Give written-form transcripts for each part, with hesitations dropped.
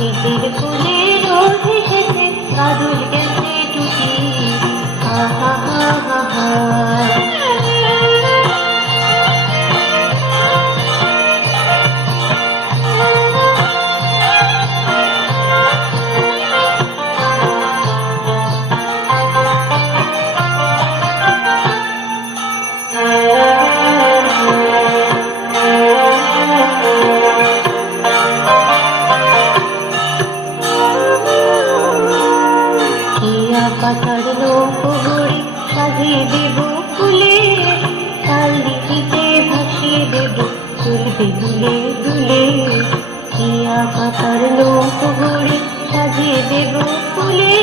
নিজের ফুলে রোদ এসেছে কাজল গেছে টুটি আহা হা হা হা পাতার নৌকোয় সাজিয়ে দেব ফুলে তাল দিঘিতে ভাসিয়ে দেব চলবে দুলে দুলে টিয়া পাতার নৌকোয় সাজিয়ে দেব ফুলে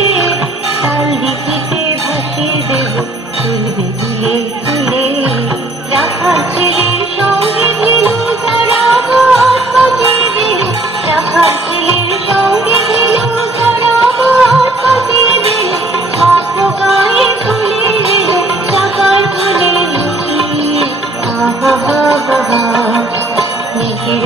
তাল দিঘিতে ভাসিয়ে দেব চলবে দুলে দুলে রাখাল ছেলের সঙ্গে দিল তারা হাত বাজিয়ে দিল রাখাল ছেলের সঙ্গে দিল তারা হাত বাজিয়ে দিল গায়ে ফুলে দিল চাকার ফুলে লুকিয়ে আহা হা হা নিজের